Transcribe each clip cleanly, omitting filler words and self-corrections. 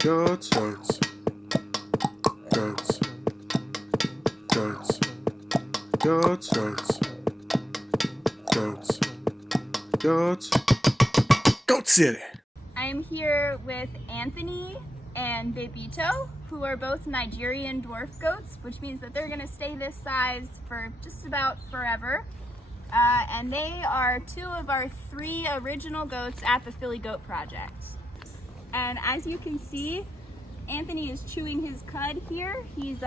Goats, goats, goats, goats, goats, goats, goats, goats, Goat City. I'm here with Anthony and Bebito, who are both Nigerian dwarf goats, which means that they're going to stay this size for just about forever. And they are two of our 3 original goats at the Philly Goat Project. And as you can see, Anthony is chewing his cud here. He's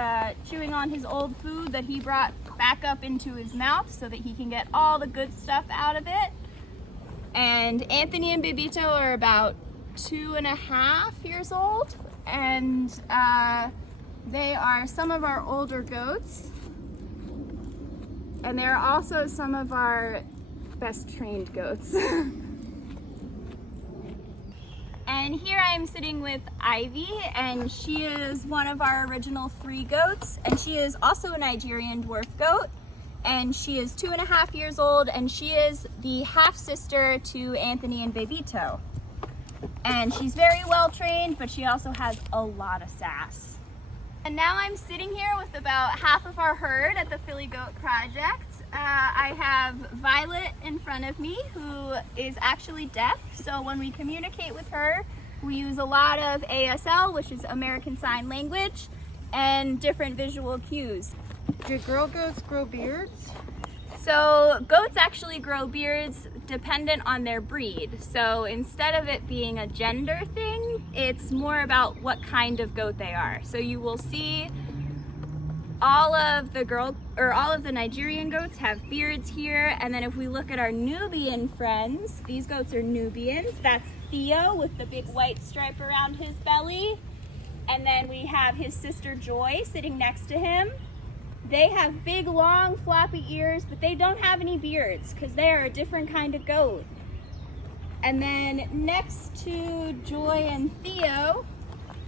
chewing on his old food that he brought back up into his mouth so that he can get all the good stuff out of it. And Anthony and Bebito are about 2.5 years old, and they are some of our older goats. And they're also some of our best trained goats. And here I'm sitting with Ivy, and she is one of our original 3 goats, and she is also a Nigerian dwarf goat, and she is 2.5 years old, and she is the half-sister to Anthony and Bebito. And she's very well trained, but she also has a lot of sass. And now I'm sitting here with about half of our herd at the Philly Goat Project. I have Violet in front of me, who is actually deaf, so when we communicate with her, we use a lot of ASL, which is American Sign Language, and different visual cues. Do girl goats grow beards? So goats actually grow beards dependent on their breed. So instead of it being a gender thing, it's more about what kind of goat they are. So you will see all of the Nigerian goats have beards here. And then if we look at our Nubian friends, these goats are Nubians. That's Theo with the big white stripe around his belly. And then we have his sister Joy sitting next to him. They have big, long, floppy ears, but they don't have any beards because they are a different kind of goat. And then next to Joy and Theo,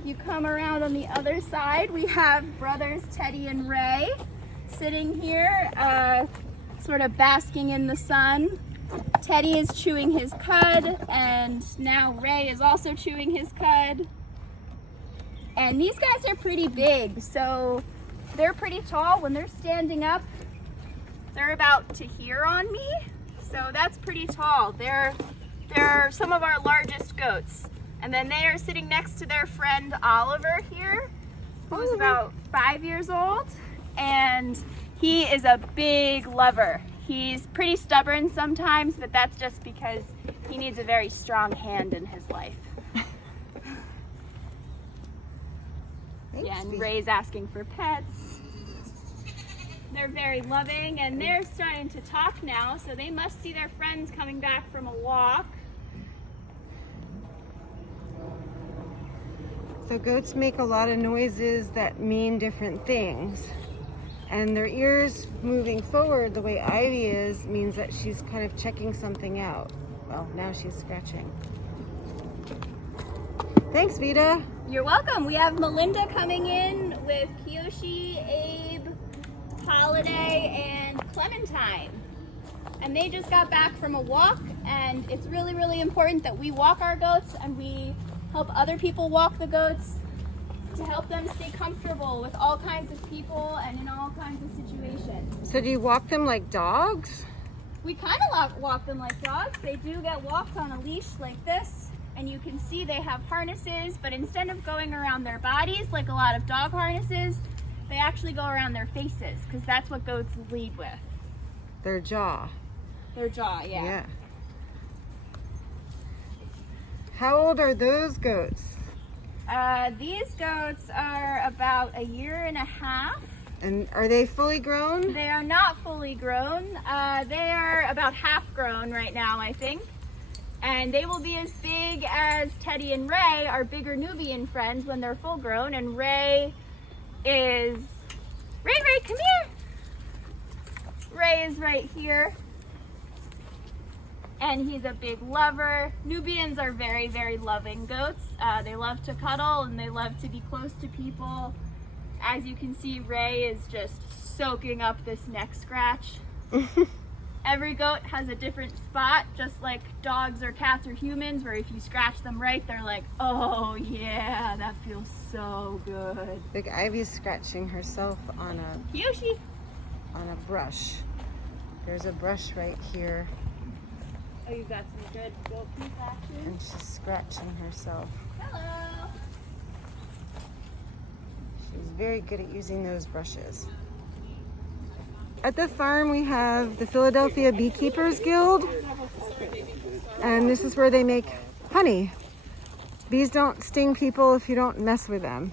you come around on the other side, we have brothers Teddy and Ray sitting here, sort of basking in the sun. Teddy is chewing his cud, and now Ray is also chewing his cud. And these guys are pretty big, so they're pretty tall. When they're standing up, they're about to here on me, so that's pretty tall. They're some of our largest goats. And then they are sitting next to their friend Oliver here, who's about 5 years old, and he is a big lover. He's pretty stubborn sometimes, but that's just because he needs a very strong hand in his life. Yeah, and Ray's asking for pets. They're very loving, and they're starting to talk now, so they must see their friends coming back from a walk. So goats make a lot of noises that mean different things. And their ears moving forward the way Ivy is means that she's kind of checking something out. Well, now she's scratching. Thanks, Vita. You're welcome. We have Melinda coming in with Kiyoshi, Abe, Holiday, and Clementine. And they just got back from a walk, and it's really, really important that we walk our goats and we help other people walk the goats to help them stay comfortable with all kinds of people and in all kinds of situations. So do you walk them like dogs? We kind of walk them like dogs. They do get walked on a leash like this, and you can see they have harnesses, but instead of going around their bodies like a lot of dog harnesses, they actually go around their faces, because that's what goats lead with. Their jaw. Their jaw, yeah. How old are those goats? These goats are about 1.5 years. And are they fully grown? They are not fully grown. They are about half grown right now, I think. And they will be as big as Teddy and Ray, our bigger Nubian friends, when they're full grown. And Ray, come here! Ray is right here. And he's a big lover. Nubians are very, very loving goats. They love to cuddle and they love to be close to people. As you can see, Ray is just soaking up this neck scratch. Every goat has a different spot, just like dogs or cats or humans, where if you scratch them right, they're like, oh yeah, that feels so good. Big Ivy's scratching herself on Yoshi! a brush. There's a brush right here, Oh, you've got some good goat poop action. and she's scratching herself. Hello! She's very good at using those brushes. At the farm we have the Philadelphia Beekeepers Guild, and this is where they make honey. Bees don't sting people if you don't mess with them.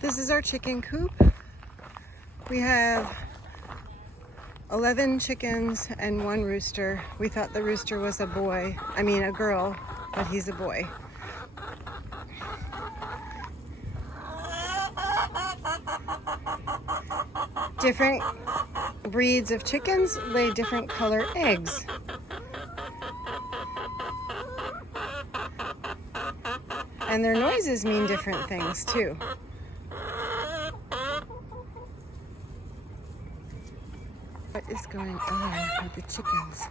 This is our chicken coop. We have 11 chickens and 1 rooster. We thought the rooster was a girl, but he's a boy. Different breeds of chickens lay different color eggs. And their noises mean different things too. What is going on with the chickens?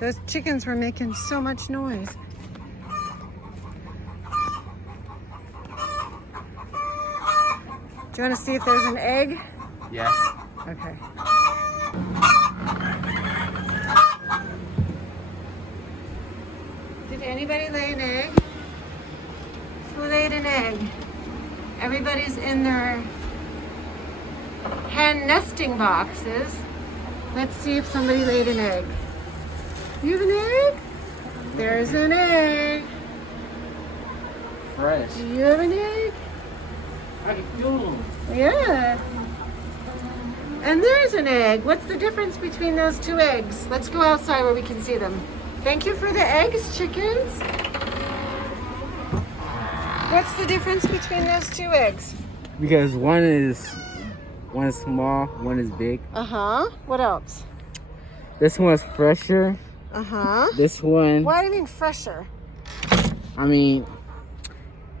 Those chickens were making so much noise. Do you want to see if there's an egg? Yes. Okay. Did anybody lay an egg? Who laid an egg? Everybody's in their hen nesting boxes. Let's see if somebody laid an egg. You have an egg? There's an egg. Fresh. Do you have an egg? How you doing? Yeah. And there's an egg. What's the difference between those 2 eggs? Let's go outside where we can see them. Thank you for the eggs, chickens. What's the difference between those 2 eggs? Because one is small, one is big. Uh-huh. What else? This one's fresher. Uh-huh. This one, Why do you mean fresher? I mean,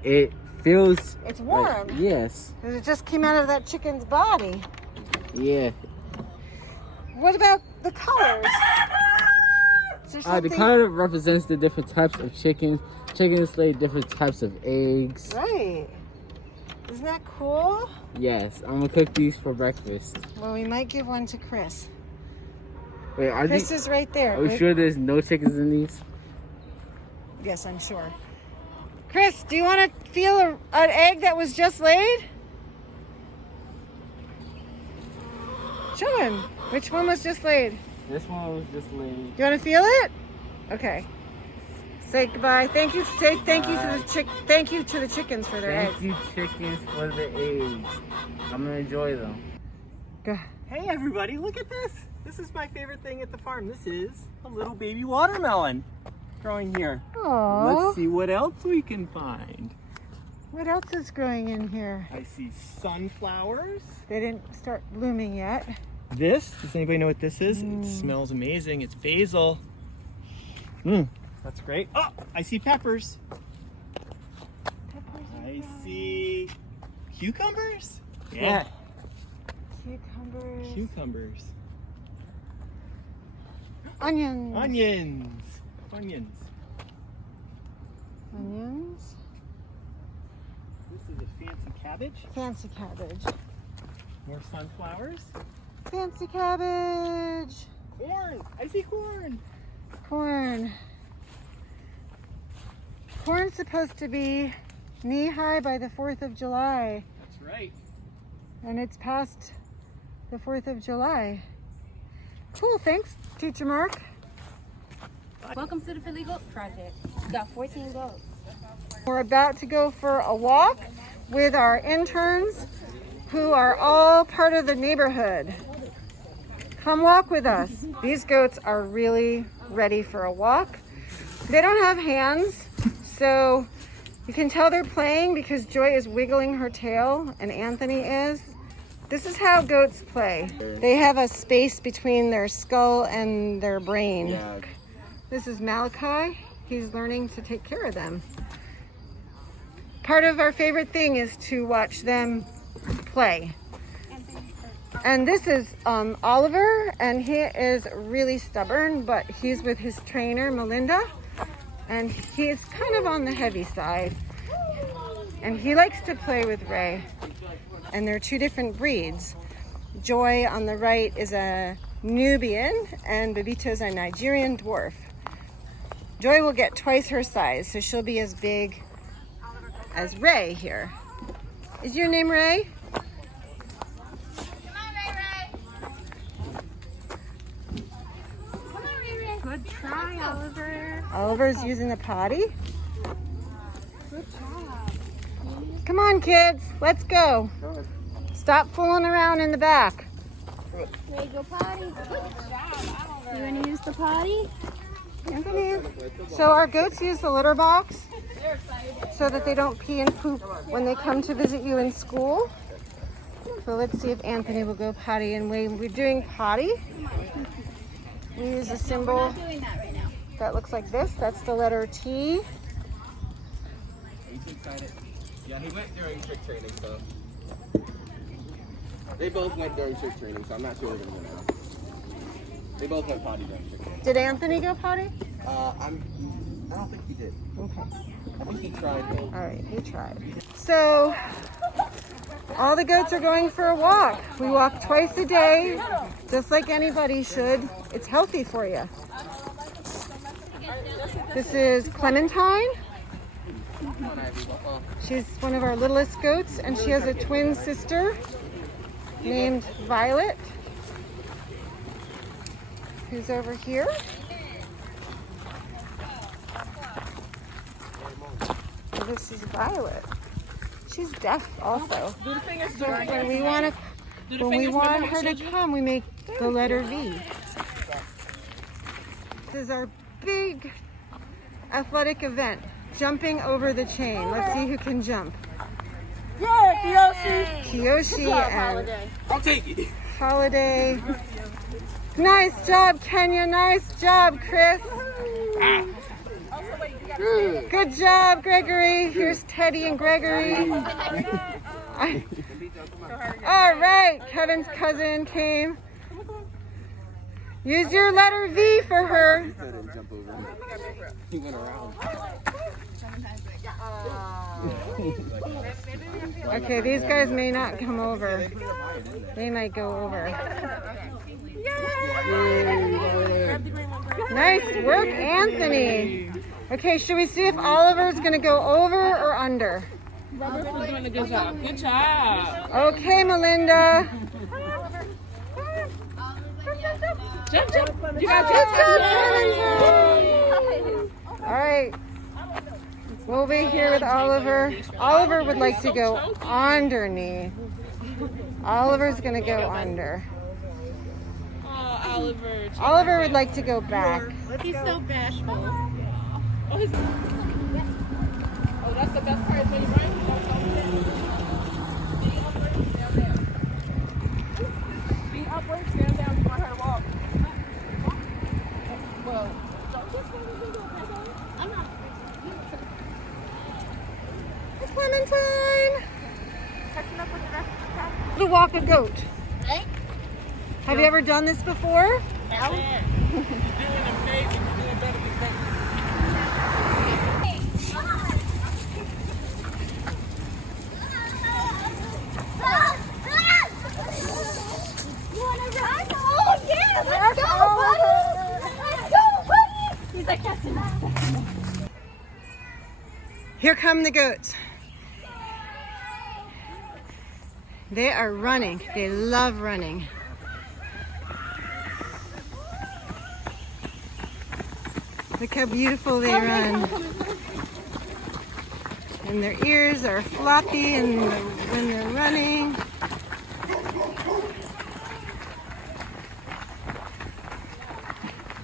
it feels It's warm. yes. It just came out of that chicken's body. Yeah. What about the colors? Is there The something? color represents the different types of chickens. Chickens lay different types of eggs. Right. Isn't that cool? Yes. I'm gonna cook these for breakfast. Well, we might give one to Chris. Wait, are Chris is right there. we sure there's no chickens in these? Yes, I'm sure. Chris, do you want to feel an egg that was just laid? Show him. Which one was just laid? This one was just laid. You want to feel it? Okay. Say goodbye. Thank you. Say thank you to the Thank you to the chickens for their eggs. Thank you, chickens, for the eggs. I'm gonna enjoy them. Go. Hey everybody, look at this. This is my favorite thing at the farm. This is a little baby watermelon growing here. Aww. Let's see what else we can find. What else is growing in here? I see sunflowers. They didn't start blooming yet. This, does anybody know what this is? It smells amazing. It's basil. That's great. Oh, I see peppers. I see cucumbers. Yeah, Cucumbers. cucumbers. Onions. Onions. Onions. Onions. This is a fancy cabbage. Fancy cabbage. More sunflowers. Fancy cabbage. Corn. I see corn. Corn. Corn's supposed to be knee-high by the 4th of July. That's right. And it's past the 4th of July. Cool, thanks, Teacher Mark. Welcome to the Philly Goat Project. We got 14 goats. We're about to go for a walk with our interns who are all part of the neighborhood. Come walk with us. These goats are really ready for a walk. They don't have hands, so you can tell they're playing because Joy is wiggling her tail and Anthony is. This is how goats play. They have a space between their skull and their brain. Yeah. This is Malachi. He's learning to take care of them. Part of our favorite thing is to watch them play. And this is Oliver, and he is really stubborn, but he's with his trainer, Melinda, and he's kind of on the heavy side. And he likes to play with Ray. And they're two different breeds. Joy on the right is a Nubian, and Bebito is a Nigerian dwarf. Joy will get twice her size, so she'll be as big as Ray here. Is your name Ray? Good try, Oliver. Oliver's using the potty. Come on, kids, let's go. Stop fooling around in the back. There you go, potty. Good job, Oliver. You want to use the potty? Anthony. So our goats use the litter box so that they don't pee and poop when they come to visit you in school. So let's see if Anthony will go potty. And when we're doing potty, we use a symbol Doing that right now. that looks like this. That's the letter T. He's excited. Yeah, he went during trick training, so. They both went during trick training, so I'm not sure we're going to go now. They both went potty during trick training. Did Anthony go potty? I don't think he did. Okay. I think he tried though. All right, he tried. So all the goats are going for a walk. We walk twice a day, just like anybody should. It's healthy for you. This is Clementine. She's one of our littlest goats, and she has a twin sister named Violet, who's over here. And this is Violet. She's deaf also. So when we want her to come, we make the letter V. This is our big athletic event, jumping over the chain. Let's see who can jump. Kiyoshi and I'll take it. Holiday. Nice job, Kenya. Nice job, Chris. Good job, Gregory. Here's Teddy and Gregory. All right, Kevin's cousin came. Use your letter V for her. He went around. Okay, these guys may not come over. They might go over. Nice work, Anthony. Okay, should we see if Oliver's gonna go over or under? Robert's doing a good job. Good job. Okay, Melinda. Jump, jump. You got All right. We'll be here with Oliver. Oliver would like to go underneath. Oliver's gonna go under. Oh, Oliver. Oliver would like to go back. He's so bashful. Oh, that's the best part. When you run, be upright, stand down, you want her to walk. Well, I'm not. It's Clementine. To walk a goat. Right? Have you ever done this before? No. You're doing amazing. You're doing better than that. You want to run? Oh, yeah! Let's go, buddy! Let's go, buddy! He's like, that's enough. Here come the goats. They are running. They love running. Look how beautiful they run. And their ears are floppy and when they're running.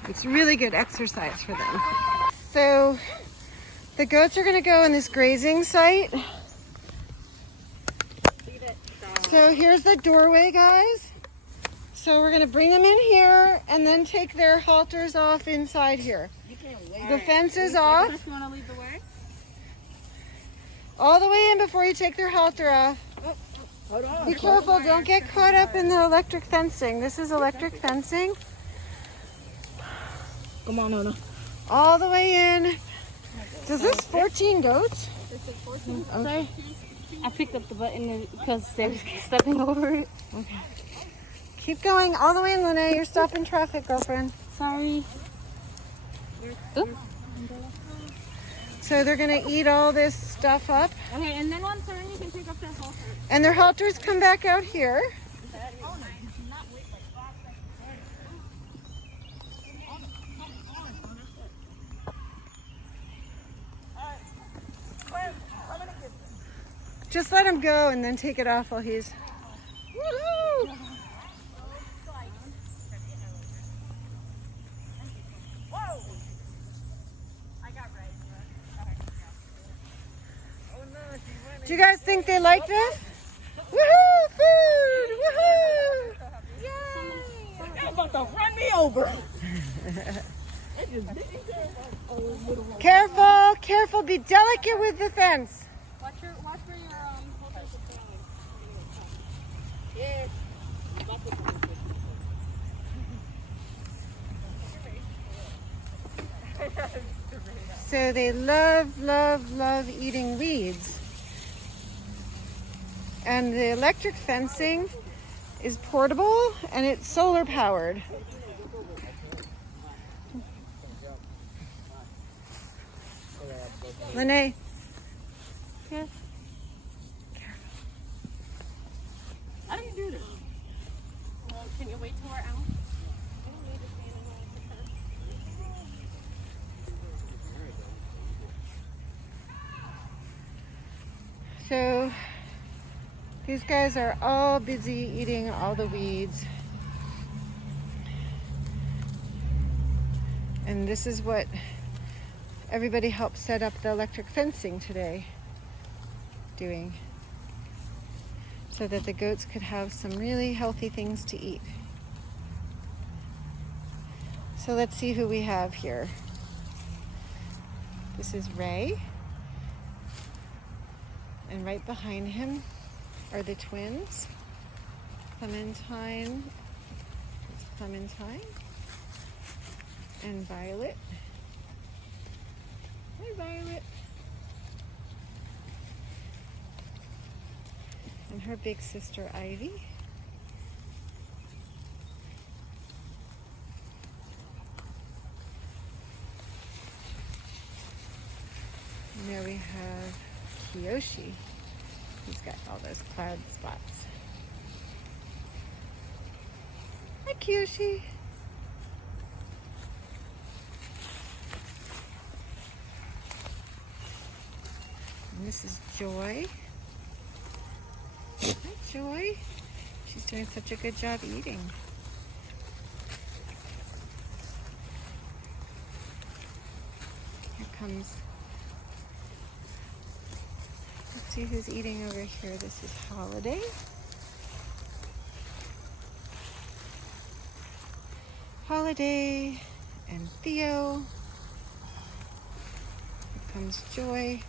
It's really good exercise for them. So the goats are going to go in this grazing site. So here's the doorway, guys. So we're going to bring them in here and then take their halters off inside here. The fence is off. You want to lead the way? All the way in before you take their halter off. Hold on. Be careful, don't get caught up in the electric fencing. This is electric fencing. Come on, Nona. All the way in. Does this 14 goats? Sorry. I picked up the button because they're stepping over it. Okay. Keep going all the way in, Lene. You're stopping traffic, girlfriend. Sorry. So they're going to eat all this stuff up. Okay, and then once they're in, you can pick up their halter. And their halters come back out here. Just let him go and then take it off while he's... Woohoo! Do you guys think they like this? Woohoo! Food! Woohoo! They're about to run me over. Careful! Careful! Be delicate with the fence. Watch where your halters are going. Yes. So they love, love, love eating weeds. And the electric fencing is portable and it's solar powered. Lene. Yes. How do you do this? Well, can you wait till we're out? So these guys are all busy eating all the weeds. And this is what everybody helped set up the electric fencing today doing, so that the goats could have some really healthy things to eat. So let's see who we have here. This is Ray. And right behind him are the twins, Clementine. It's Clementine and Violet. Hi, Violet. And her big sister, Ivy. And there we have Kiyoshi. He's got all those cloud spots. Hi, Kiyoshi. And this is Joy. Hi, Joy. She's doing such a good job eating. Here comes... Let's see who's eating over here. This is Holiday. Holiday and Theo. Here comes Joy.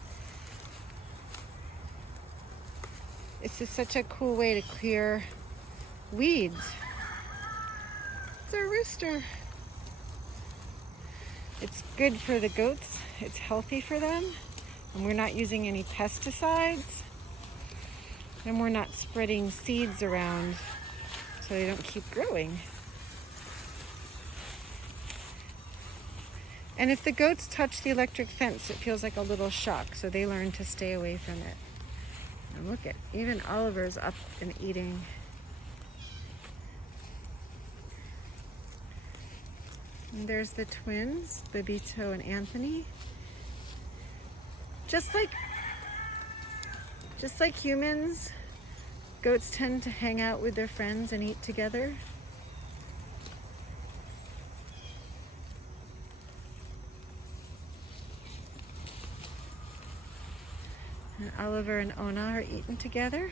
This is such a cool way to clear weeds. It's a rooster. It's good for the goats. It's healthy for them. And we're not using any pesticides. And we're not spreading seeds around so they don't keep growing. And if the goats touch the electric fence, it feels like a little shock, so they learn to stay away from it. And look at, even Oliver's up and eating. And there's the twins, Bebito and Anthony. Just like humans, goats tend to hang out with their friends and eat together. And Oliver and Ona are eating together.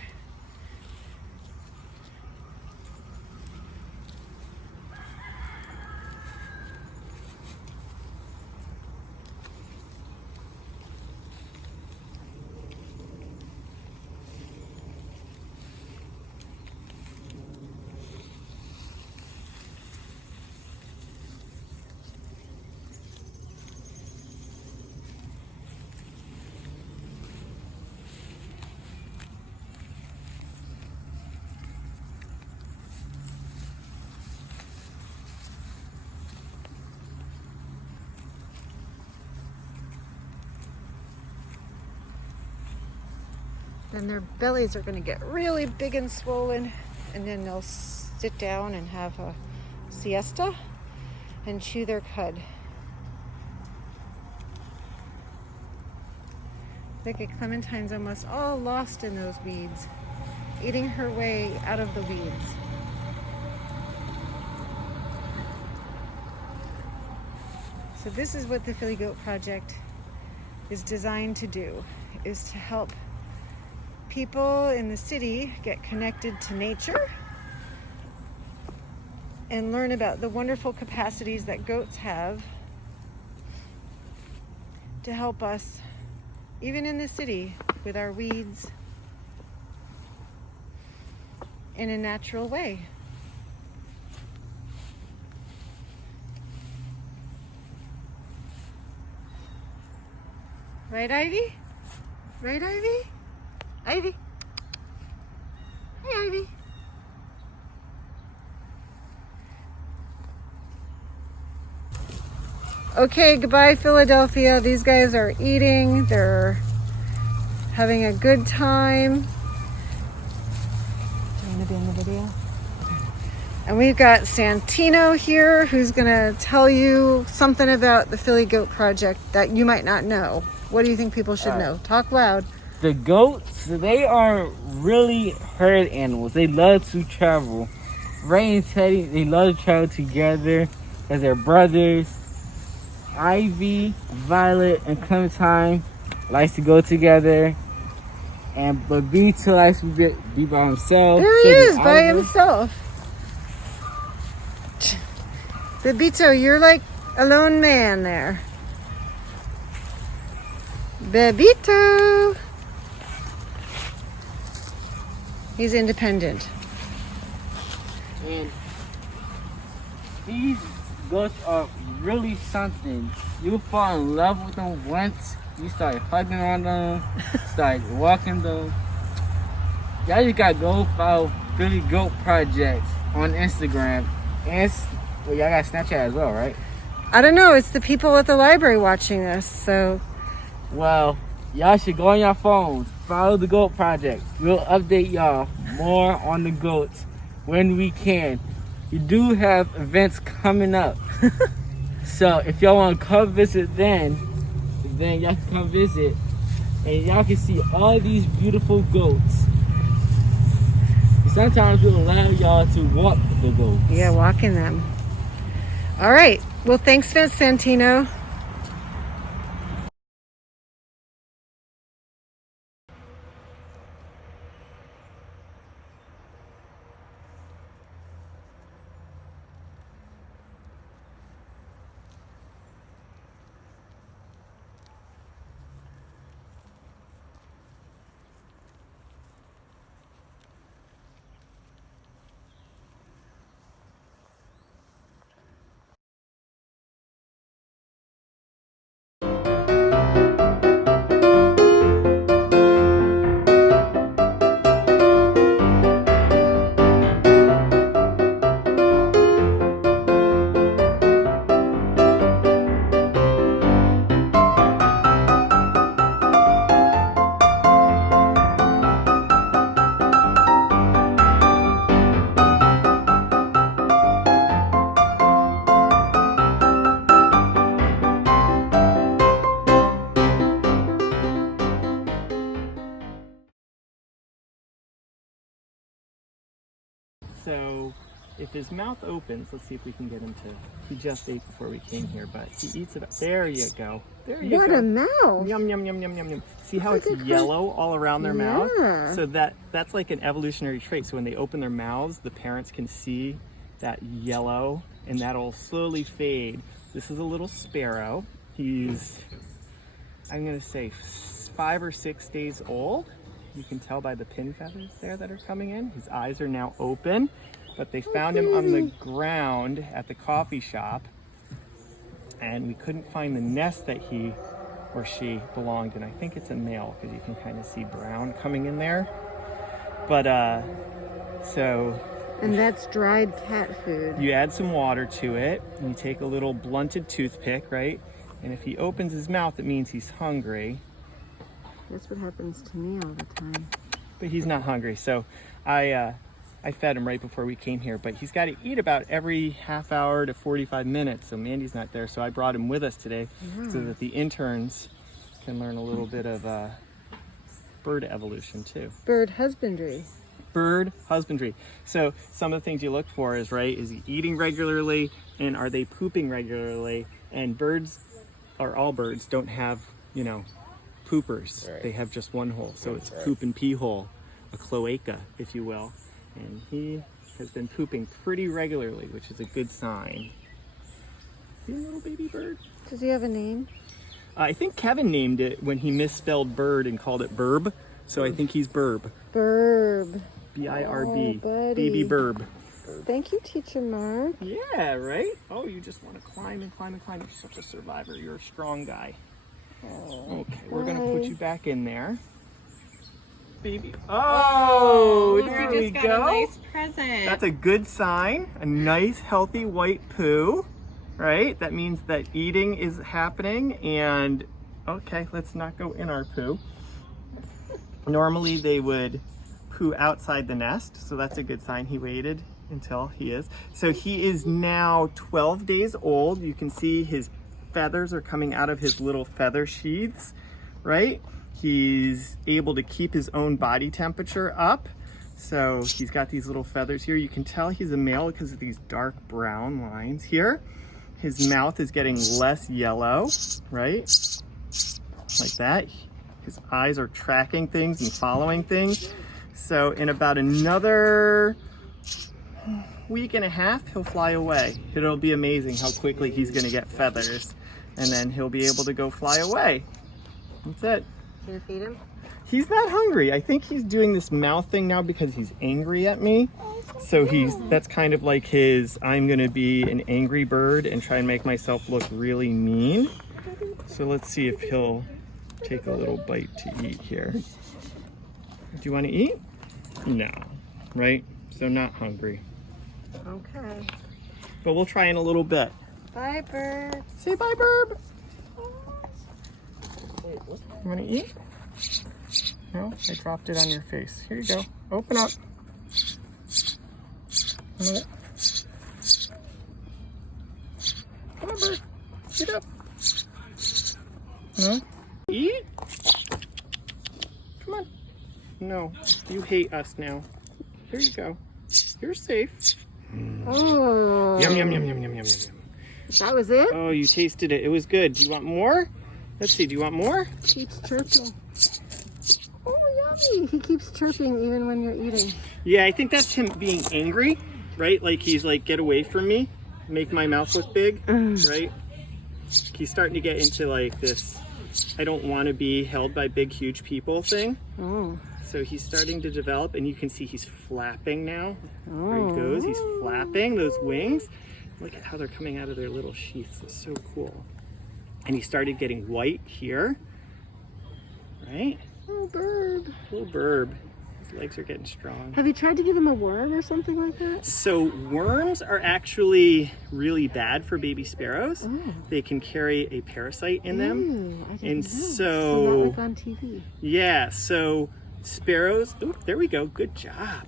Then their bellies are going to get really big and swollen, and then they'll sit down and have a siesta and chew their cud. Look at Clementine's almost all lost in those weeds, eating her way out of the weeds. So this is what the Philly Goat Project is designed to do, is to help people in the city get connected to nature and learn about the wonderful capacities that goats have to help us, even in the city, with our weeds in a natural way. Right, Ivy? Right, Ivy? Ivy. Hey, Ivy. Okay, goodbye, Philadelphia. These guys are eating. They're having a good time. Do you want to be in the video? Okay. And we've got Santino here, who's going to tell you something about the Philly Goat Project that you might not know. What do you think people should know? Talk loud. The goats, they are really herd animals. They love to travel. Ray and Teddy, they love to travel together as they're brothers. Ivy, Violet, and Clementine likes to go together. And Bebito likes to be by himself. There he is, by himself. Bebito, you're like a lone man there. Bebito. He's independent. And these goats are really something. You fall in love with them once you start hugging on them, start walking them. Y'all just gotta go follow Philly Goat Project on Instagram. And well, y'all got Snapchat as well, right? I don't know. It's the people at the library watching this, so. Well, y'all should go on your phones, follow the Goat Project. We'll update y'all more on the goats when we can. We do have events coming up. So if y'all want to come visit then y'all can come visit. And y'all can see all these beautiful goats. Sometimes we'll allow y'all to walk the goats. Yeah, walking them. All right. Well, thanks, Vince Santino. if his mouth opens, let's see if we can get him to, he just ate before we came here, but he eats about, there you go. There you What go. a mouth! Yum, yum, yum, yum, yum, yum. See how It's it's like a yellow all around their mouth? Yeah. So that's like an evolutionary trait. So when they open their mouths, the parents can see that yellow, and that'll slowly fade. This is a little sparrow. He's, I'm gonna say 5 or 6 days old. You can tell by the pin feathers there that are coming in. His eyes are now open, but they found him on the ground at the coffee shop, and we couldn't find the nest that he or she belonged in. I think it's a male because you can kind of see brown coming in there. But so And that's dried cat food. you add some water to it, and you take a little blunted toothpick, right? And if he opens his mouth, it means he's hungry. That's what happens to me all the time. But he's not hungry. So I fed him right before we came here, but he's got to eat about every half hour to 45 minutes. So Mandy's not there, so I brought him with us today so that the interns can learn a little bit of bird evolution too. Bird husbandry. Bird husbandry. So some of the things you look for is, right, is he eating regularly, and are they pooping regularly? And birds, or all birds, don't have, you know, poopers. They have just one hole. So it's poop and pee hole, a cloaca, if you will. And he has been pooping pretty regularly, which is a good sign. See a little baby bird? Does he have a name? I think Kevin named it when he misspelled bird and called it burb. So I think he's Birb. Burb. B-I-R-B. Oh, buddy. Baby Birb. Thank you, Teacher Mark. Yeah, right? Oh, you just want to climb and climb and climb. You're such a survivor. You're a strong guy. Okay, we're going to put you back in there. Baby. Oh, there we go. present. That's a good sign. A nice, healthy white poo, right? That means that eating is happening. And okay, let's not go in our poo. Normally they would poo outside the nest, so that's a good sign. He waited until he is. So he is now 12 days old. You can see his feathers are coming out of his little feather sheaths, right? He's able to keep his own body temperature up. So he's got these little feathers here. You can tell he's a male because of these dark brown lines here. His mouth is getting less yellow, right? Like that. His eyes are tracking things and following things. So in about another week and a half, he'll fly away. It'll be amazing how quickly he's gonna get feathers. And then he'll be able to go fly away. That's it. Can you feed him? He's not hungry. I think he's doing this mouth thing now because he's angry at me. So that's kind of like his, I'm gonna be an angry bird and try and make myself look really mean. So let's see if he'll take a little bite to eat here. Do you want to eat? No, right? So not hungry. Okay. But we'll try in a little bit. Bye, Bird. Say bye, Burb. You want to eat? No, I dropped it on your face. Here you go. Open up. Come on, Bird. Get up. No? Eat? Come on. No, you hate us now. Here you go. You're safe. Oh. Yum, yum, yum, yum, yum, yum, yum, yum. That was it? Oh, you tasted it. It was good. Do you want more? Let's see. Do you want more? Keeps chirping. Oh, yummy. He keeps chirping even when you're eating. Yeah, I think that's him being angry, right? Like he's like, get away from me. Make my mouth look big, right? He's starting to get into like this, I don't want to be held by big, huge people thing. Oh. So he's starting to develop, and you can see he's flapping now. There he goes. He's flapping those wings. Look at how they're coming out of their little sheaths. It's so cool. And he started getting white here, right? Oh, Bird. Little Birb. His legs are getting strong. Have you tried to give him a worm or something like that? So worms are actually really bad for baby sparrows. Oh. They can carry a parasite in them. Ooh, I didn't And know. so- not like on TV. Yeah, so sparrows, oh, there we go, good job,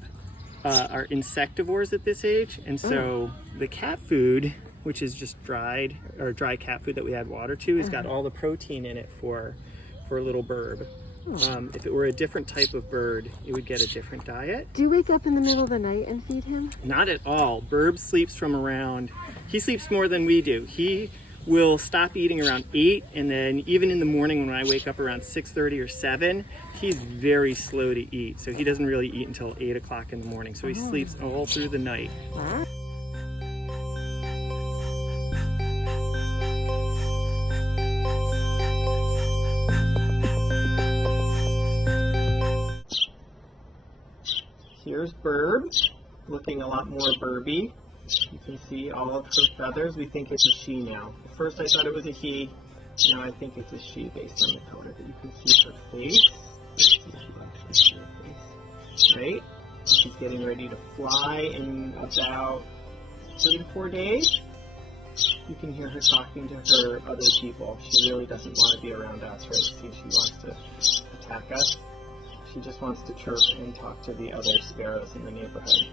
are insectivores at this age. And so the cat food, which is just dry cat food that we add water to, has got all the protein in it for little Birb. If it were a different type of bird, it would get a different diet. Do you wake up in the middle of the night and feed him? Not at all. Birb sleeps from around, he sleeps more than we do. He will stop eating around 8, and then even in the morning when I wake up around 6:30 or 7, he's very slow to eat. So he doesn't really eat until 8 o'clock in the morning. So he sleeps all through the night. Wow. Here's Birb, looking a lot more Birby. You can see all of her feathers. We think it's a she now. At first I thought it was a he. Now I think it's a she based on the color. But you can see her face. Let's see if you actually see her face. Right? She's getting ready to fly in about 3 to 4 days. You can hear her talking to her other people. She really doesn't want to be around us, right? See, she wants to attack us. She just wants to chirp and talk to the other sparrows in the neighborhood.